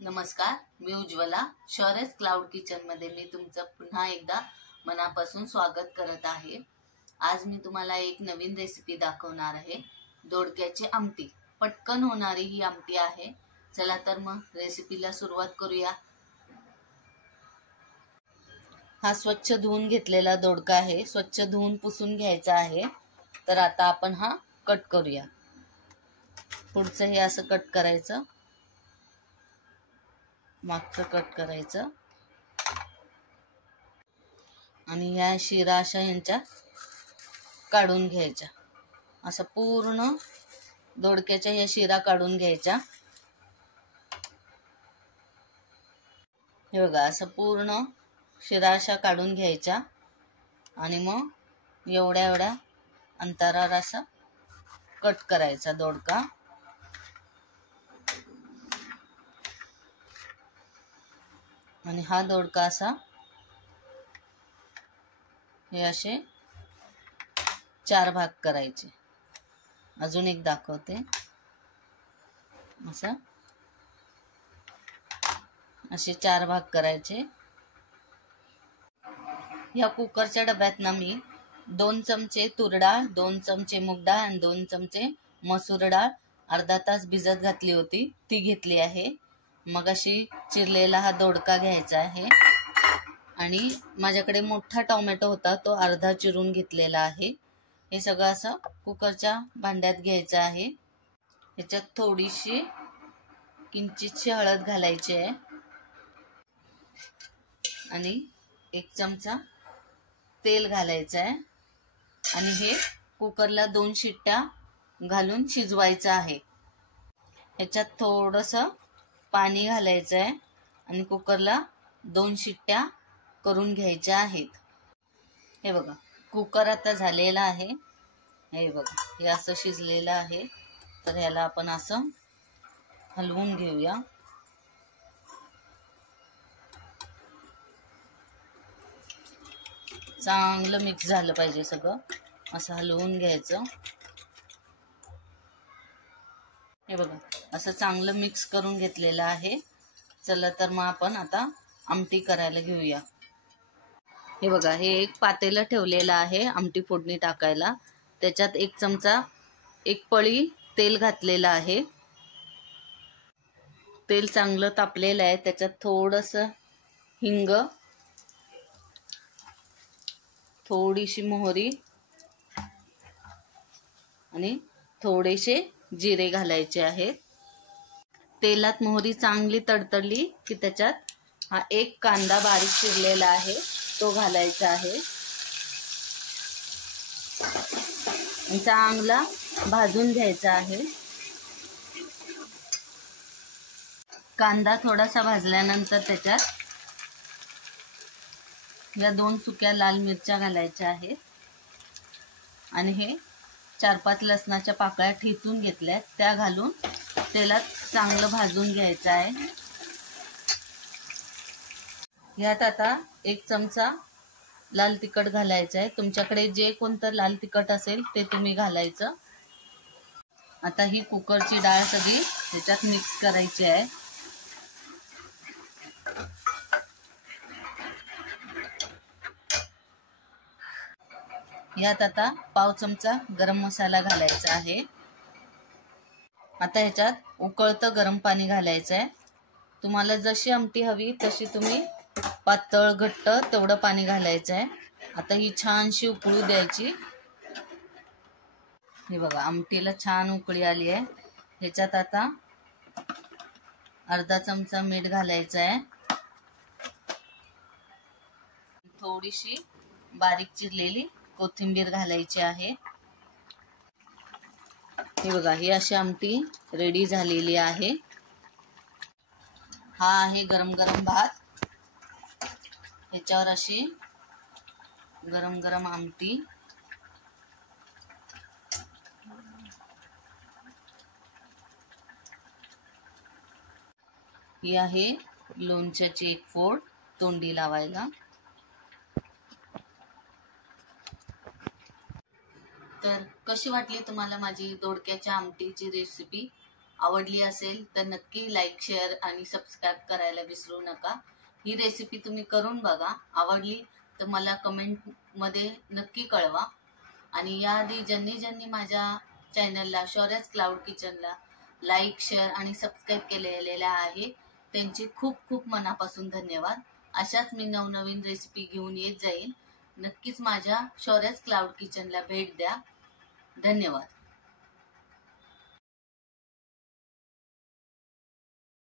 नमस्कार, मी Ujjwala. शौर्यस cloud kitchen मध्ये मी तुमचं पुन्हा एकदा मनापासून स्वागत करत आहे. आज मी तुम्हाला एक नवीन रेसिपी दाखवणार आहे. दोडक्याची आमटी. पटकन होणारी ही आमटी आहे. चला तर मग रेसिपीला सुरुवात करूया. हा स्वच्छ धुवून घेतलेला दोडका आहे. स्वच्छ धुवून पुसून घ्यायचा आहे. तर आता आपण हा कट करूया. पुढचं हे असं कट करायचं, मागचं कट करायचं आणि ह्या शिरा अशा यांच्या काढून घ्यायच्या. असं पूर्ण दोडक्याच्या ह्या शिरा काढून घ्यायच्या. हे बघा, असं पूर्ण शिरा अशा काढून घ्यायच्या आणि मग एवढ्या अंतरावर असं कट करायचा दोडका. आणि हा दोडका असा हे असे 4 भाग करायचे. अजून एक दाखवते. असं असे 4 भाग करायचे. या कुकरच्या डब्यात ना मी 2 चमचे तूर डाळ, 2 चमचे मूग डाळ आणि 2 चमचे मसूर डाळ अर्धा तास भिजत घातली होती, ती घेतली आहे. मग अशी चिरलेला हा दोडका घ्यायचा आहे आणि माझ्याकडे मोठा टोमॅटो होता, तो अर्धा चिरून घेतलेला आहे. हे सगळं असं कुकरच्या भांड्यात घ्यायचं आहे. ह्याच्यात थोडीशी किंचितशी हळद घालायची आहे आणि 1 चमचा तेल घालायचं आहे आणि हे कुकरला 2 शिट्ट्या घालून शिजवायचं आहे. ह्याच्यात थोडंसं पाणी घालायचं आहे आणि कुकरला 2 शिट्ट्या करून घ्यायच्या आहेत. हे बघा, कुकर आता झालेला आहे. हे बघा, हे असं शिजलेलं आहे. तर ह्याला आपण असं हलवून घेऊया. चांगलं मिक्स झालं पाहिजे सगळं. असं हलवून घ्यायचं. हे बघा, असं चांगलं मिक्स करून घेतलेलं आहे. चला तर मग आपण आता आमटी करायला घेऊया. हे बघा, हे एक पातेलं ठेवलेलं आहे आमटी फोडणी टाकायला. त्याच्यात 1 चमचा 1 पळी तेल घातलेलं आहे. तेल चांगलं तापलेलं आहे. त्याच्यात थोडंसं हिंग, थोडीशी मोहरी आणि थोडेसे जिरे घालायचे आहेत. तेलात मोहरी चांगली तडतडली की त्याच्यात हा 1 कांदा बारीक चिरलेला आहे, तो घालायचा आहे. चांगला भाजून घ्यायचा आहे. कांदा थोडासा भाजल्यानंतर त्याच्यात या 2 सुक्या लाल मिरच्या घालायच्या आहेत आणि हे 4-5 लसणाच्या पाकळ्या ठेचून घेतल्यात, त्या घालून तेलात चांगलं भाजून घ्यायचं आहे. यात आता 1 चमचा लाल तिखट घालायचं आहे. तुमच्याकडे जे कोणतं लाल तिखट असेल ते तुम्ही घालायचं. आता ही कुकरची डाळ सगळी त्याच्यात मिक्स करायची आहे. यात आता पाव चमचा गरम मसाला घालायचा आहे. आता ह्याच्यात उकळतं गरम पाणी घालायचं आहे. तुम्हाला जशी आमटी हवी तशी तुम्ही पातळ घट्ट तेवढं पाणी घालायचं आहे. आता ही छानशी उकळू द्यायची. हे बघा, आमटीला छान उकळी आली आहे. ह्याच्यात आता अर्धा चमचा मीठ घालायचं आहे. थोडीशी बारीक चिरलेली कोथिंबीर घालायची आहे. हे बघा, ही अशी आमटी रेडी झालेली आहे. हा आहे गरम गरम भात. ह्याच्यावर अशी गरम गरम आमटी. ही आहे लोणच्याची 1 फोड तोंडी लावायला. तर कशी वाटली तुम्हाला माझी दोडक्याच्या आमटीची रेसिपी? आवडली असेल तर नक्की लाईक, शेअर आणि सबस्क्राईब करायला विसरू नका. ही रेसिपी तुम्ही करून बघा. आवडली तर मला कमेंटमध्ये नक्की कळवा. आणि याआधी ज्यांनी माझ्या चॅनलला शौर्याज क्लाउड किचनला लाईक, शेअर आणि सबस्क्राईब केलेल्या आहे त्यांचे खूप खूप मनापासून धन्यवाद. अशाच मी नवनवीन रेसिपी घेऊन येत जाईल. नक्कीच माझ्या शौर्याज क्लाउड किचनला भेट द्या. धन्यवाद.